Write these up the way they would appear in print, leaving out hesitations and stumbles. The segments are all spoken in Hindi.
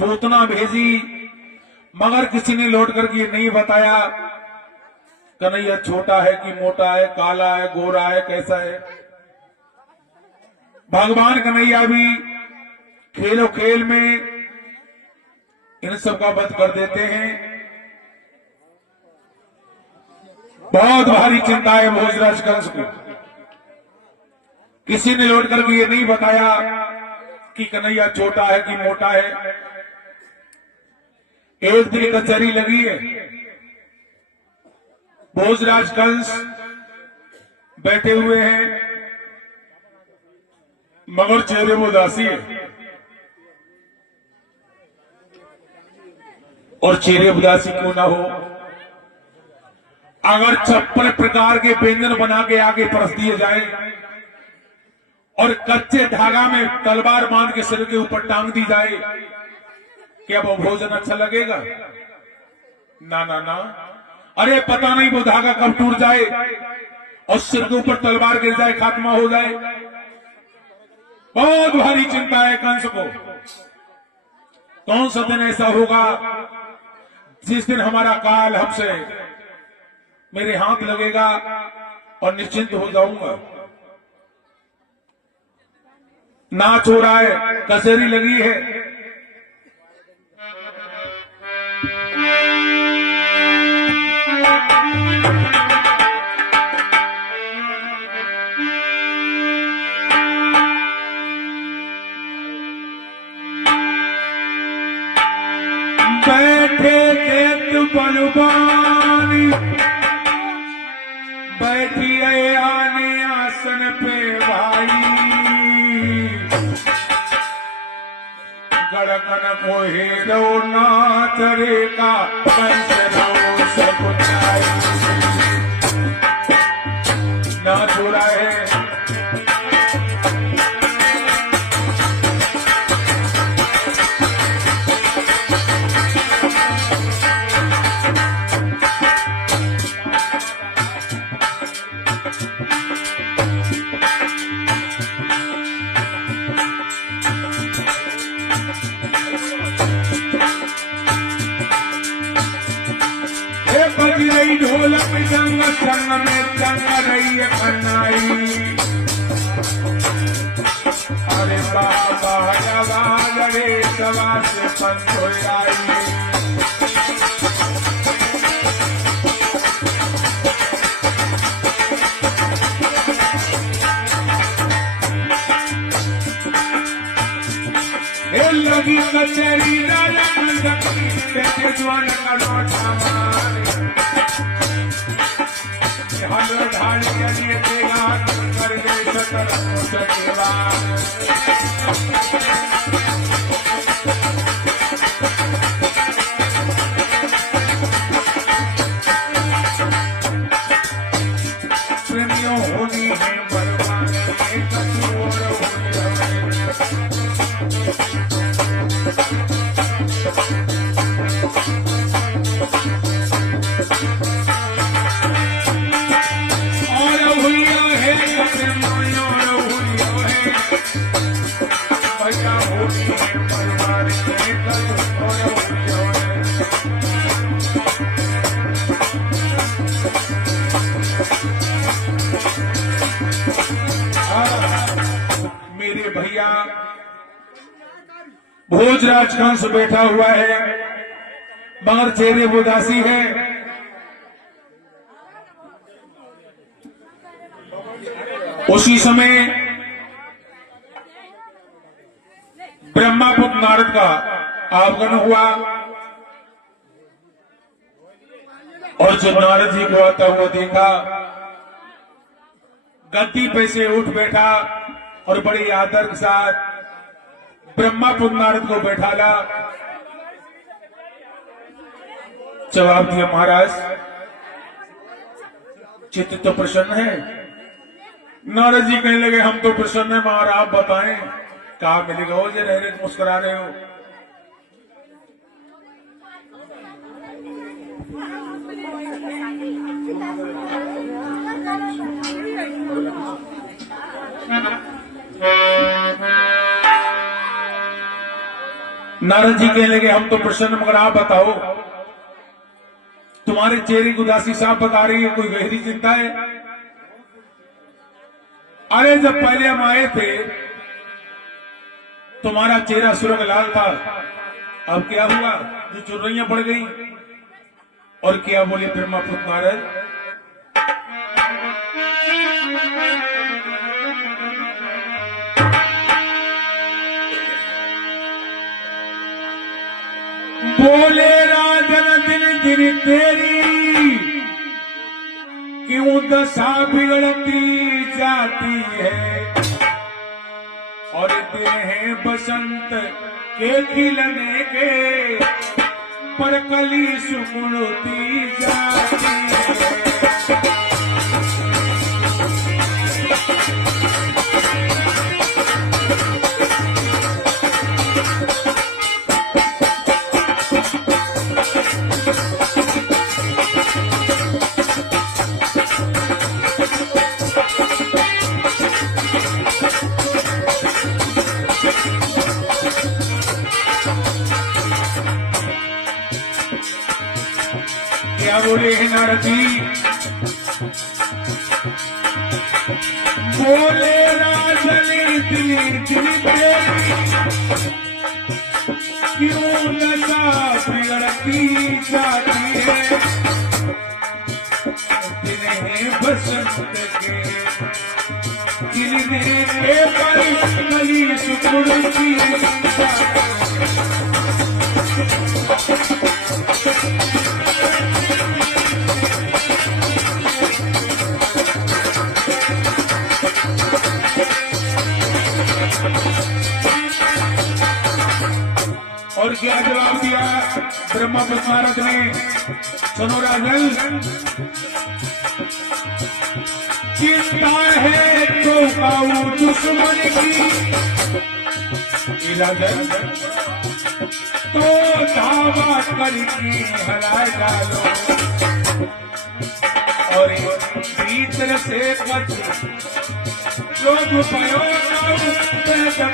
पूतना भेजी, मगर किसी ने लौट करके ये नहीं बताया कन्हैया छोटा है कि मोटा है, काला है, गोरा है, कैसा है। भगवान कन्हैया भी खेलो खेल में इन सब का वध कर देते हैं। बहुत भारी चिंता है भोजराज कंस को। किसी ने लौट करके ये नहीं बताया कि कन्हैया छोटा है कि मोटा है। एक दिन कचहरी लगी है, भोजराज कंस बैठे हुए हैं, मगर चेहरे में उदासी है। और चेहरे उदासी क्यों ना हो, अगर 56 प्रकार के व्यंजन बना के आगे परस दिए जाए और कच्चे धागा में तलवार बांध के सिर के ऊपर टांग दी जाए, क्या वो भोजन अच्छा लगेगा? ना ना ना। अरे पता नहीं वो धागा कब टूट जाए और सिर के ऊपर तलवार गिर जाए, खात्मा हो जाए। बहुत भारी चिंता है कंस को। कौन सा दिन ऐसा होगा जिस दिन हमारा काल हमसे मेरे हाथ लगेगा और निश्चिंत हो जाऊंगा। नाच हो रहा है, कचहरी लगी है। बैठे देत बलवानी, बैठिए आने आसन पे भाई, गड़कन को हेरो नाचरे का कंसरो सकुचाई। नाच हो रहा है। ढोलक संग संग में चंग रही है कन्नाई। अरे बाबा आवाज रे सवा से पंथ हो आई। लगी कचहरी राजा जवान का लौटा मारे, हल ढाल के लिए देगा कर दे सतर सकेवा। प्रेमियों होनी है बलवान में कठोर मेरे भैया भोजराज कंस बैठा हुआ है, मगर चेहरे उदासी है। उसी समय ब्रह्मापुत्र नारद का आगमन हुआ और जब नारद जी को आता हुआ देखा, गद्दी पे से उठ बैठा और बड़ी आदर के साथ ब्रह्मापुत्र नारद को बैठाला। जवाब दिया, महाराज चित्त तो प्रसन्न है। नारद जी कहने लगे, हम तो प्रसन्न है, महाराज आप बताएं कहा मिलेगा? हो जे रह मुस्कुरा रहे हो। नारद जी कहने लगे हम तो प्रसन्न, मगर आप बताओ तुम्हारे चेहरे की उदासी साफ बता रही है, कोई गहरी चिंता है? अरे जब पहले हम आए थे तुम्हारा चेहरा सुर्ख लाल था, अब क्या हुआ जो चुर्रियां पड़ गई? और क्या बोले ब्रह्मपुत्र नारद? बोले राजन दिन दिन तेरी क्यों दशा बिगड़ती जाती है, और दिन है बसंत के खिलने के पर कली सुकुड़ती जाती है। क्या बोले हैं नारद जी? बोले राजनी दिन तेरी क्यों दशा बिगड़ती जाती है, दिन है बसंत के खिलने के पर कली सुकुड़ती जाती है। और क्या जवाब दिया ब्रह्मपुत्र नारद ने? सुनो राजन, चिंता है तो काऊ दुश्मन की, राजन तो दावा करके हरा डालो, और भीतर से कुछ लोग पयो भीतर से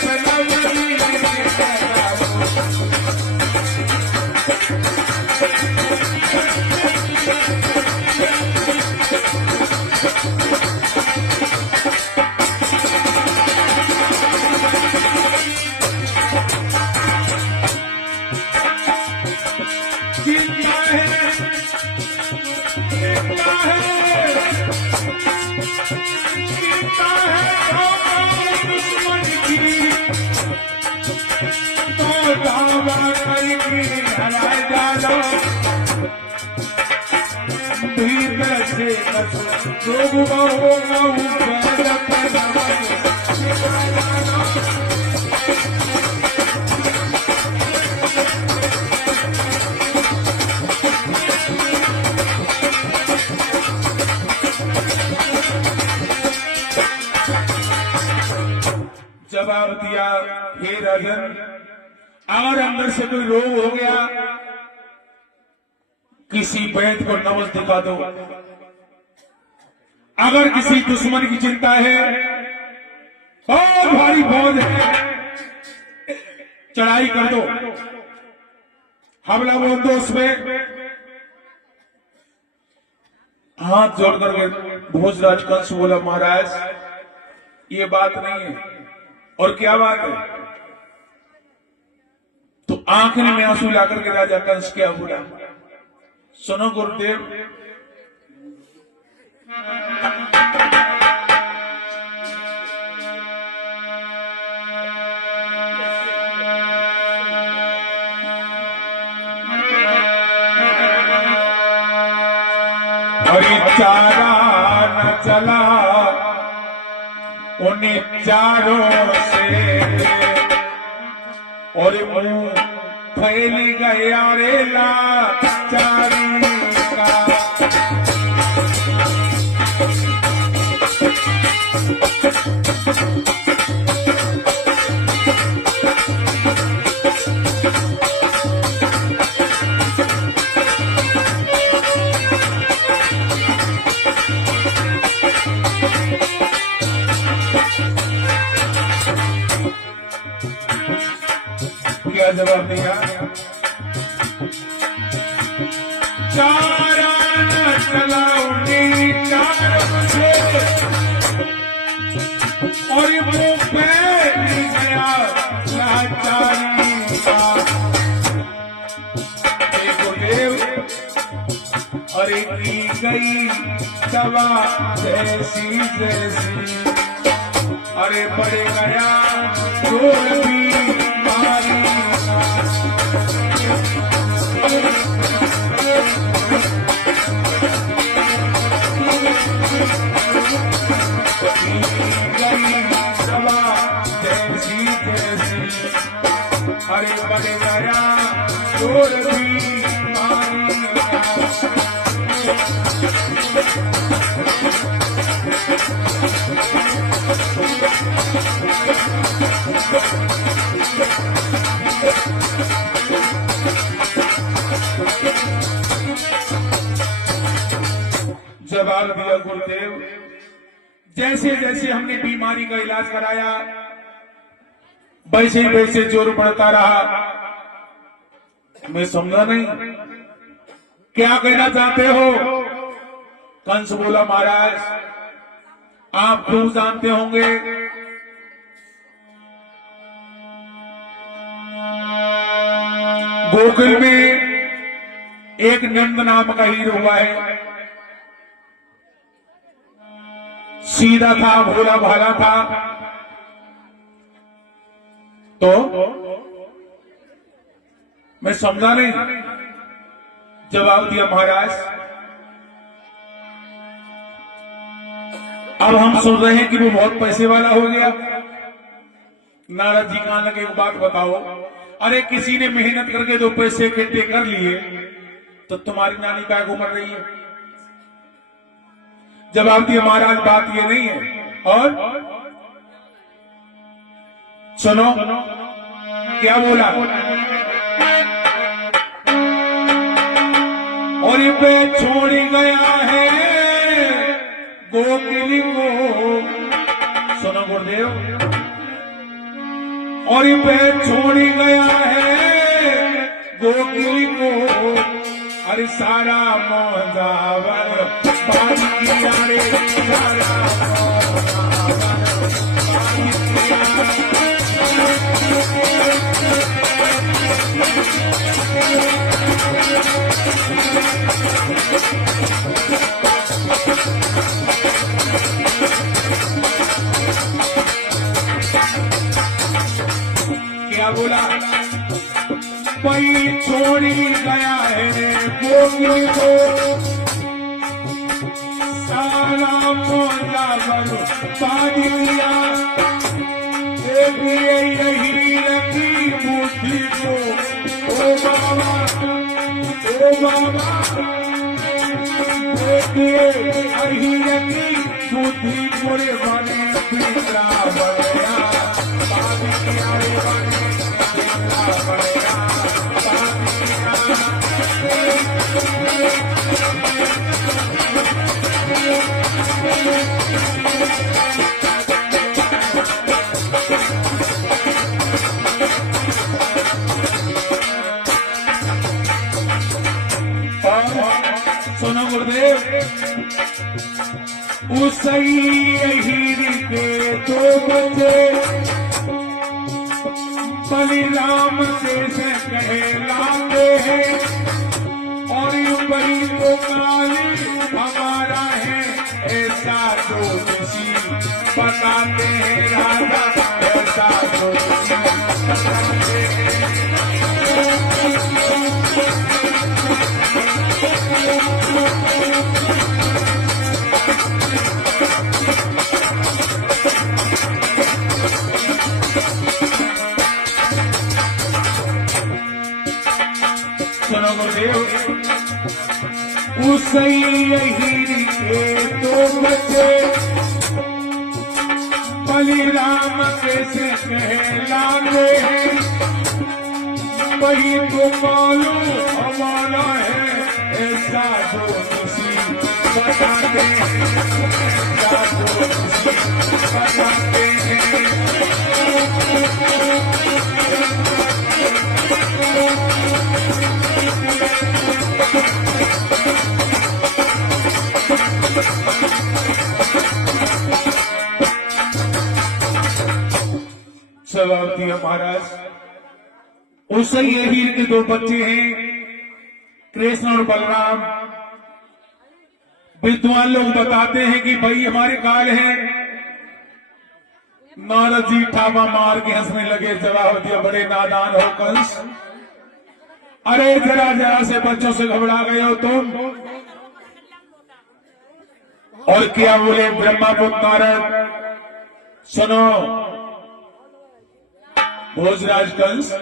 जवाब दिया, हे राजन, अगर अंदर से कोई रोग हो गया, किसी वैद्य को नवल दिखा दो। अगर किसी दुश्मन की चिंता है, बहुत भारी फौज है, चढ़ाई कर दो, हमला बोल दो उसमें। हाथ जोड़ करके भोजराज कंस बोला, महाराज ये बात नहीं है। और क्या बात है? तो आंखने में आंसू लाकर के राजा कंस क्या बोला, सुनो गुरुदेव, हरि चारा न चला उन्हीं चारों से, और मुंह फैल गया रे लाचारी का। जवाब दिया, चारा न चलाऊंगी चार मुझे और मुंह पे गया लाचारी का। गुरुदेव अरे की गई दवा जैसी जैसी, अरे बढ़ गया जोर बीमारी गई दवा जैसी जैसी, अरे बढ़ गया जोर बीमारी। जवाब दिया गुरुदेव, जैसे जैसे हमने बीमारी का इलाज कराया वैसे वैसे जोर बढ़ता रहा। मैं समझा नहीं क्या कहना चाहते हो। कंस बोला महाराज आप खूब जानते होंगे गोकुल में एक नंद नाम का हीरो हुआ है, सीधा था भोला भाला था। तो मैं समझा नहीं। जवाब दिया महाराज अब हम सुन रहे हैं कि वो बहुत पैसे वाला हो गया। नारद जी कहने लगे एक बात बताओ, अरे किसी ने मेहनत करके 2 पैसे इकट्ठे कर लिए तो तुम्हारी नानी क्या घूमर रही है। जवाब दिया महाराज बात ये नहीं है। और सुनो क्या बोला, और ये पे छोड़ गया है गोकिली को। सुनो गुरुदेव, और ये पे छोड़ गया है गोकिली को, अरे सारा मोहजावर पानी किया रे सारा पानी किया। क्या बोला, कोई छोड़ी गया है गोकुल को, सारा मोहजावर पानी किया। यही रखी बुद्धि को, ओ बाबा देखिए यही रखी बुद्धि पूरे बने पिता बढ़िया पानी किया रे बने पिता बढ़िया पानी सुनो गुरुदेव, उस हीर के 2 बच्चे बलिराम से कहलाते हैं, और वही तो काली हमारा है ऐसा ज्योतिषी बताते हैं राजा, ऐसा ज्योतिषी बताते हैं। सुनो गुरुदेव, उस हीर के 2 बच्चे बलिराम कैसे कहलाते हैं, वही तो मालूम हमारा है ऐसा ज्योतिषी बताते हैं, ऐसा ज्योतिषी बताते हैं। जवाब दिया महाराज, उससे ये हीर के दो बच्चे हैं, कृष्ण और बलराम। विद्वान लोग बताते हैं कि भाई हमारे काल है। नारद जी ठावा मार के हंसने लगे, जवाब दिया, बड़े नादान हो कंस, अरे जरा जरा से बच्चों से घबरा गए हो तुम। और क्या बोले ब्रह्मापुत्र नारद, सुनो भोजराज कंस,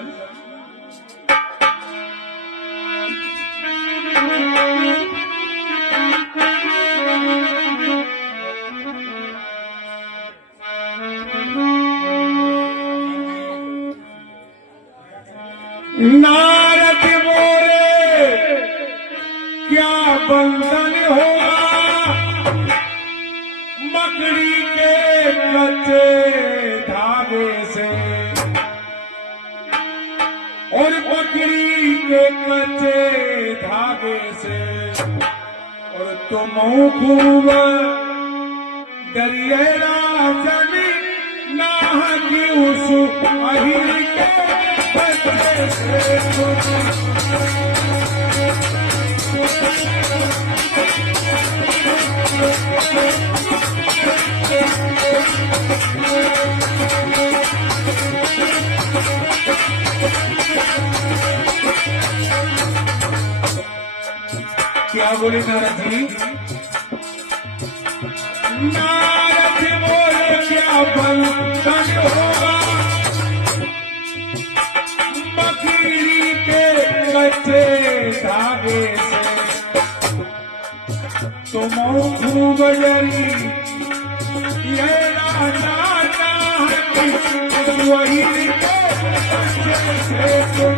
नारद बोले क्या बंधन होगा मकड़ी के कच्चे धागे से, और मकड़ी के कच्चे धागे से, और तुम खूब डरिए राजन नाहकी उस अहिर के कच्चे से। क्या बोले नारद जी? नारद बोले क्या बंधन होगा मकड़ी के कच्चे धागे से, तुम खूब डरी ये राजा वही के कच्चे से तुम।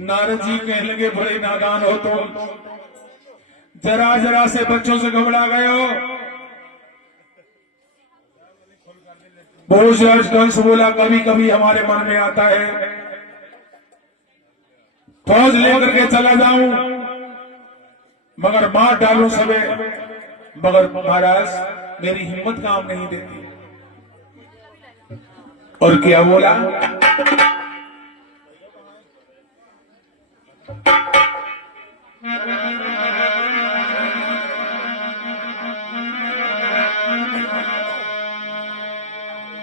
नारद जी कहने लगे, बड़े नादान हो तुम, जरा जरा से बच्चों से घबरा गए हो। भोजराज कंस बोला, कभी कभी हमारे मन में आता है फौज लेकर के चला जाऊं, मगर मार डालूं सबे, मगर महाराज मेरी हिम्मत काम नहीं देती। और क्या बोला?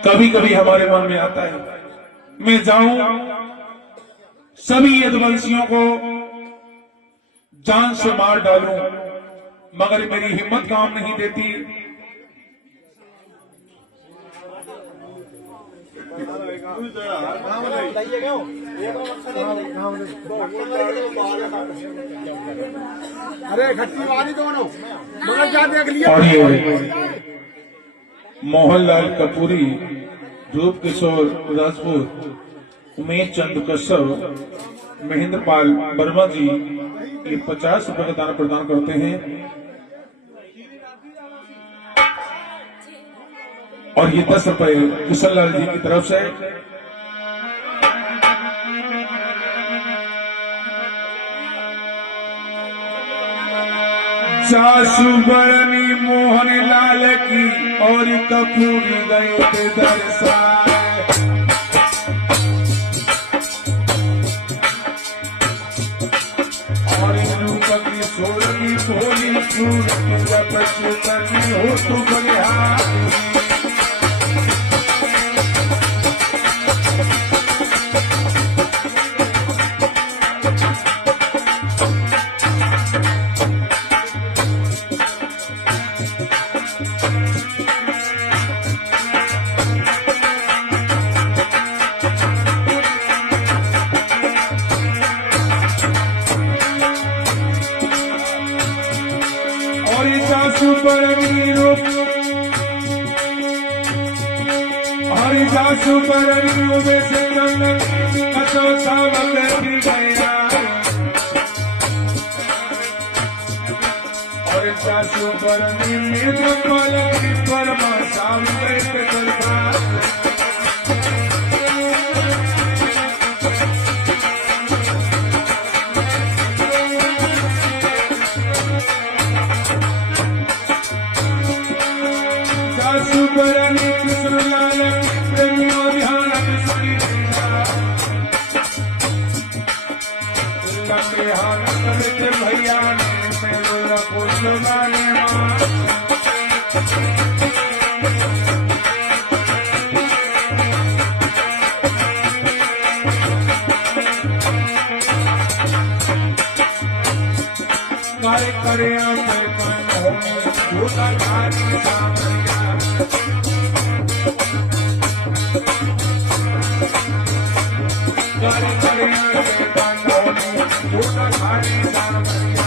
कभी कभी हमारे मन में आता है मैं जाऊं सभी यदुवंशियों को जान से मार डालूं, मगर मेरी हिम्मत काम नहीं देती। अरे घट्टी वाली दोनों मगर क्या देख लिया। और ये मोहनलाल कपूरी, रूप किशोर राजपूत, उमेश चंद कश्यप, महेंद्र पाल वर्मा जी ये 50 रुपए का दान प्रदान करते हैं। और ये 10 रुपए किशन लाल जी की तरफ से। सासु बरनी मोहन लाल की और कपूरी गए थे दरसाए, और रूप की सोरनी भोली सूरत जब चुतनी हो तो बलिहारी। हरिदासु पर से सावक भी गया और चासु पर निर्मल परमा सावक चलता सुबरनी कृष्ण लाल प्रेमियों ध्यान सुनी लगे हाथ करते भैया ने मेरा पुष्पाने कार्य करे झूठा कार्य सामरिया कार्य करे झूठा कार्य सामरिया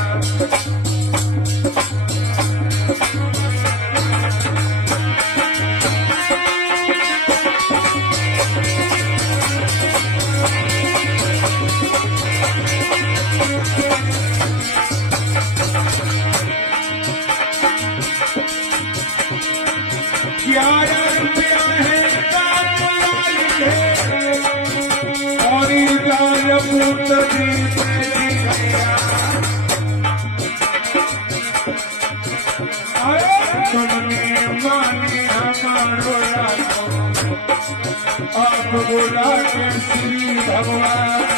आप बोला के श्री भगवान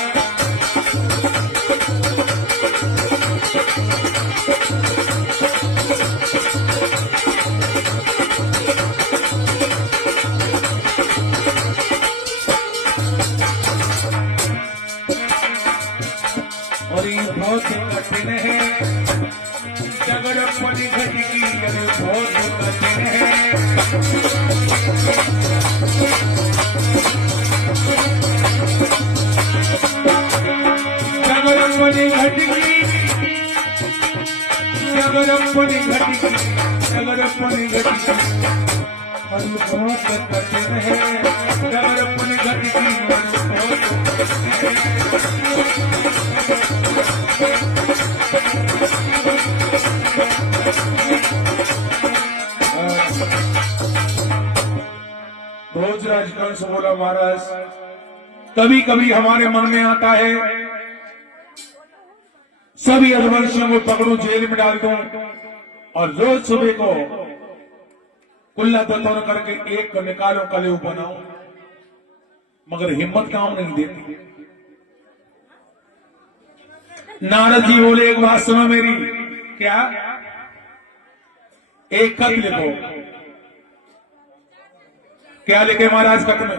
और ये बहुत कठिन है जगड़ पड़ी घटी की बहुत कठिन है जगरपनी घटकी जगरपनी घटकी जगरपनी घटकी और बहुत कठिन है जगरपनी घटकी बहुत भोजराज कंस बोला महाराज कभी कभी हमारे मन में आता है सभी अधवर्षियों को पकड़ूं जेल में डाल दूं और रोज सुबह को कुल्ला बतौर करके एक को निकालो कलेऊ बनाऊं मगर हिम्मत काम नहीं देती। नारद जी बोले एक बात सुनो मेरी क्या एक खत लिखो क्या लिखे महाराज खत में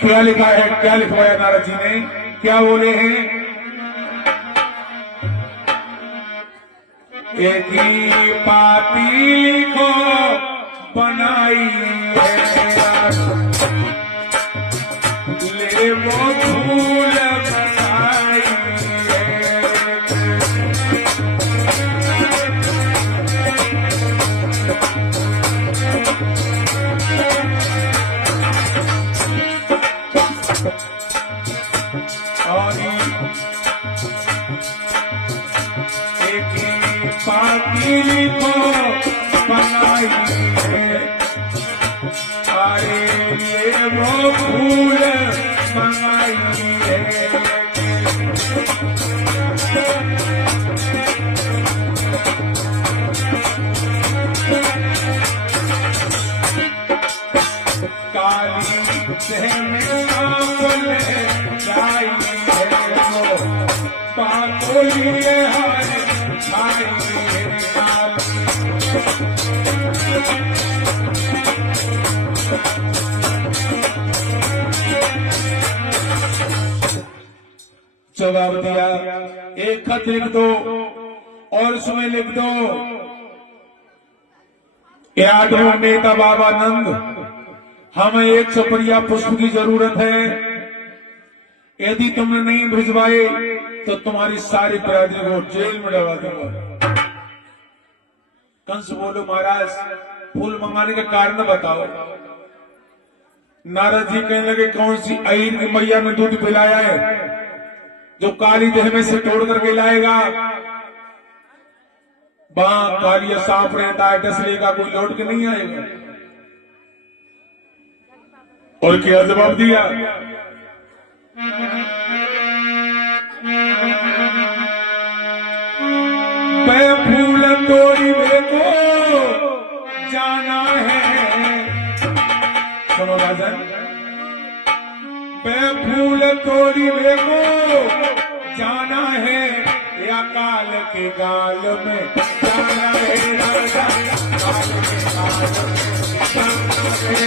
क्या लिखा है क्या लिखवाया नारद जी ने क्या बोले हैं एक ही पाती को बनाई है ले वो फूल बनाई है और एक ही पाती को बनाई है अरे ये वो फूल बनाई है काली से में कांपल जाई है वो पाकोलिए हाय छाई है काल जवाब दिया एक खत लिख दो और उसमें लिख दो, यादव नेता बाबानंद, हमें एक सुप्रिया पुष्प की जरूरत है। यदि तुमने नहीं भिजवाए तो तुम्हारी सारी बिरादरी को जेल में डलवा दूंगा। कंस बोलो, महाराज फूल मंगाने का कारण बताओ। नारद जी कहने लगे, कौन सी अहीर की मैया ने दूध पिलाया है जो काली देह में से तोड़ करके लाएगा? वहां कालिया सांप रहता है, डसले का कोई लौट के नहीं आएगा। और क्या जवाब दिया? मैं फूल तोड़ी मेरे को जाना है। सुनो राजन, मैं फूल तोड़ी मेरे को जाना है, या काल के गाल में जाना है राजा, काल के गाल में जाना है।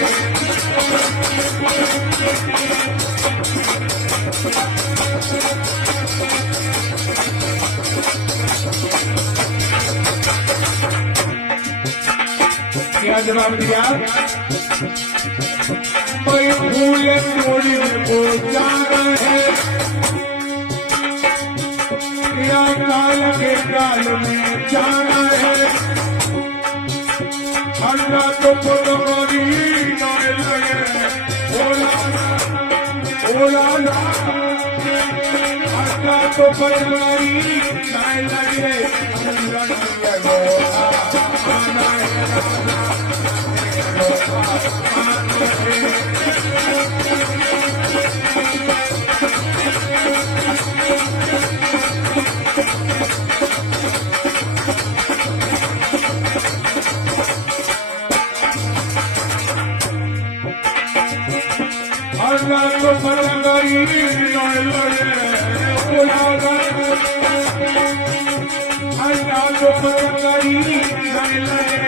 क्या जवाब दिया? कोई फूल तोड़ी को जाना है, या काल के गाल में जाना है। अल्लाह तो बोलोगी नाय लगे, बोला अल्लाह तो बोलोगी नाय लगे, अल्लाह तो बोलोगी नाय लगे, अल्लाह तो बोलोगी नाय लगे।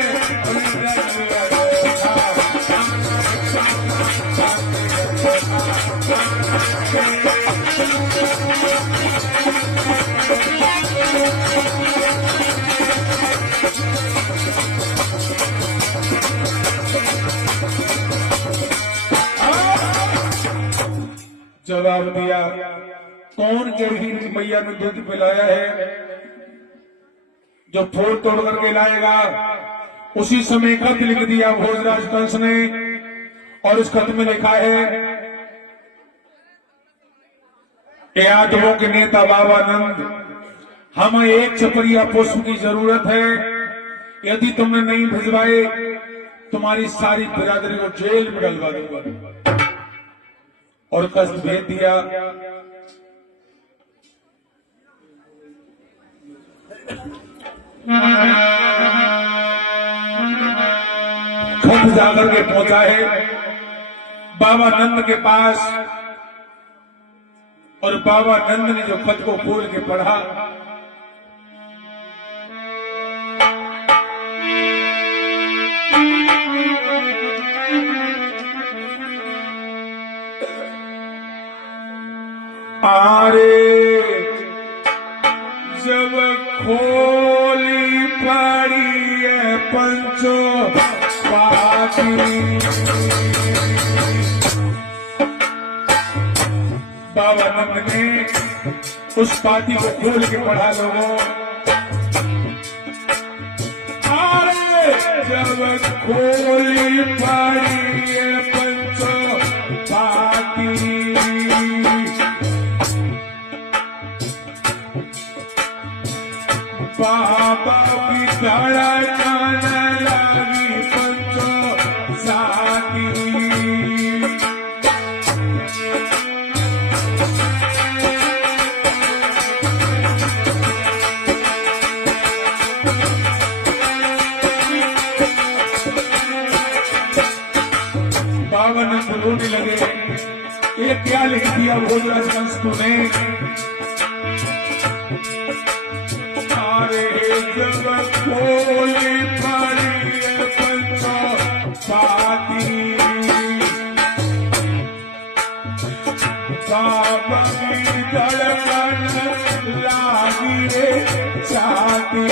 जवाब दिया, कौन गिरहीन की मैया ने दूध पिलाया है? जो फूल तोड़ करके लाएगा। उसी समय खत लिख दिया भोजराज कंस ने, और उस खत में लिखा है, यादवों के नेता बाबानंद, हमें एक छपरिया पुष्प की जरूरत है। यदि तुमने नहीं भिजवाए तुम्हारी सारी बिरादरी को जेल में डलवा दूंगा। और कष्ट भेज दिया। खत जाकर के पहुंचा है बाबा नंद के पास, और बाबा नंद ने जो खत को खोल के पढ़ा, आरे जब खोली पड़ी है पंचो पाती, बाबा नंद ने उस पाती को खोल के पढ़ा। लोगों, आरे जब खोली पड़ी है पंचो पाती, बाबा की धड़कन लगी पंचो साथी, बाबा नंद रोने लगे। ये क्या लिख दिया भोजराज कंस तूने? जब खोली पड़ी पंचो पाती, बाबा की धड़कन लागी रे छाती,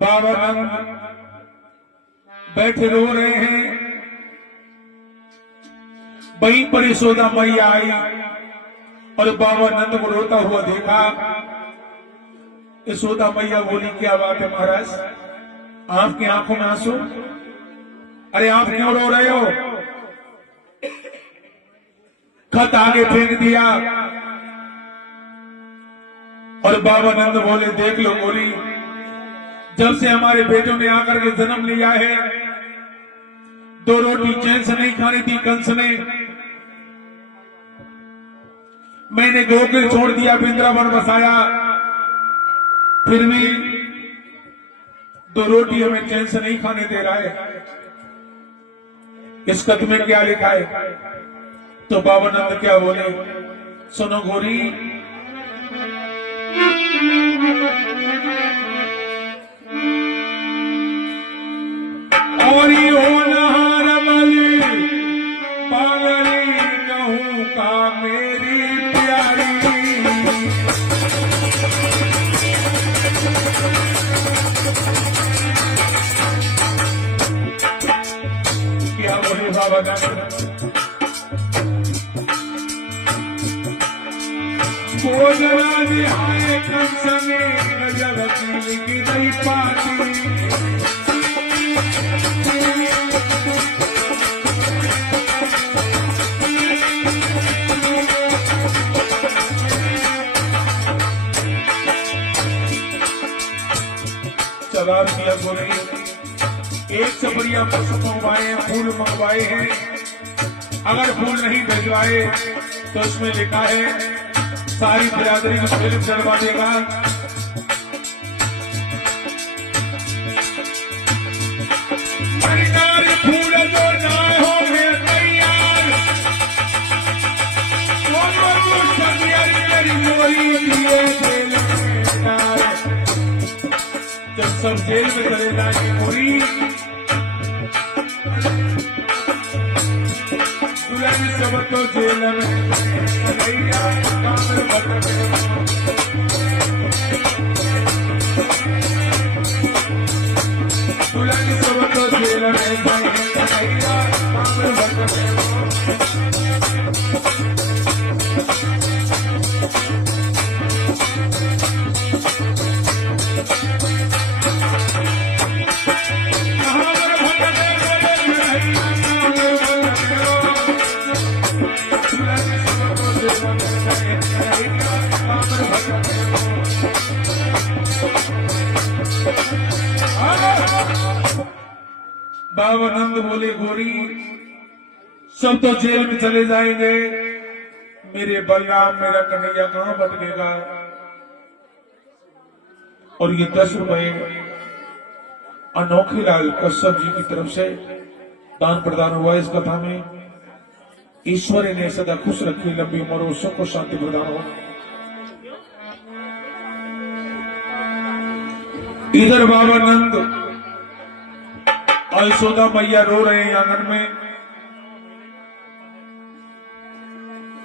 बाबा नंद बैठे रो रहे हैं। वहीं पर यशोदा मैया आई और बाबा नंद को रोता हुआ देखा। यशोदा मैया बोली, क्या बात है महाराज, आपकी आंखों में आंसू? अरे आप क्यों रो रहे हो? खत आगे फेंक दिया और बाबा नंद बोले, देख लो बोली, जब से हमारे बेटों ने आकर के जन्म लिया है, 2 रोटी चैन से नहीं खानी थी कंस ने। मैंने गोकुल छोड़ दिया, वृंदावन बसाया, फिर भी 2 रोटी हमें चैन से नहीं खाने दे रहा है। इस खत में क्या लिखा है? तो बाबा नंद क्या बोले, सुनो गोरी, और पागली कहूं का मेरी प्यारी, क्या बोले बाबा नंद? भोजरा निहाय कंस ने नजर की नहीं पाती, जवाब दिया गोरी, एक से बढ़िया पुष्प मंगवाए हैं, फूल मंगवाए हैं, अगर फूल नहीं भिजवाए तो इसमें लिखा है सारी बिरादरी को फिल्म चलवा देगा। फूल जो ना हो तैयार, जब सब जेल में चले जाएंगे पूरी, दुल्हन सब तो जेल में, दुल्हन सब तो जेल में, बाबा नंद बोले, गोरी सब तो जेल में चले जाएंगे, मेरे बलराम मेरा कन्हैया कहां भटकेगा? और ये 10 रुपए अनोखे लाल कश्यप जी की तरफ से दान प्रदान हुआ। इस कथा में ईश्वर ने सदा खुश रखी, लंबी उम्र और सबको शांति प्रदान हो। इधर बाबा नंद और यशोदा मैया रो रहे हैं आंगन में।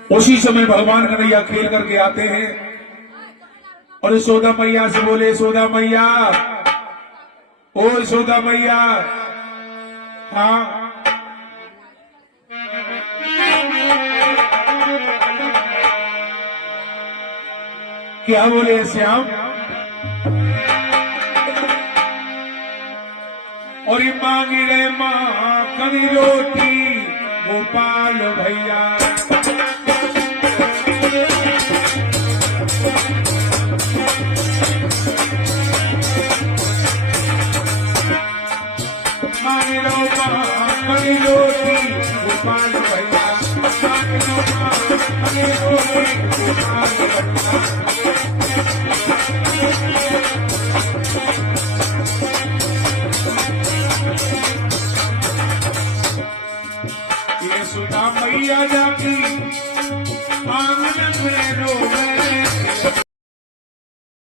उसी समय भगवान कन्हैया खेल करके आते हैं और यशोदा मैया से बोले, यशोदा मैया, ओ यशोदा मैया, हाँ क्या बोले श्याम? और ये मांगी रे माँ कनी रोटी गोपाल भैया, मांगी रो माँ कनी रोटी गोपाल भैया, मांगी रो माँ कनी रोटी गोपाल भैया। ये सुधा मैया जाकी आंगन में रोवे,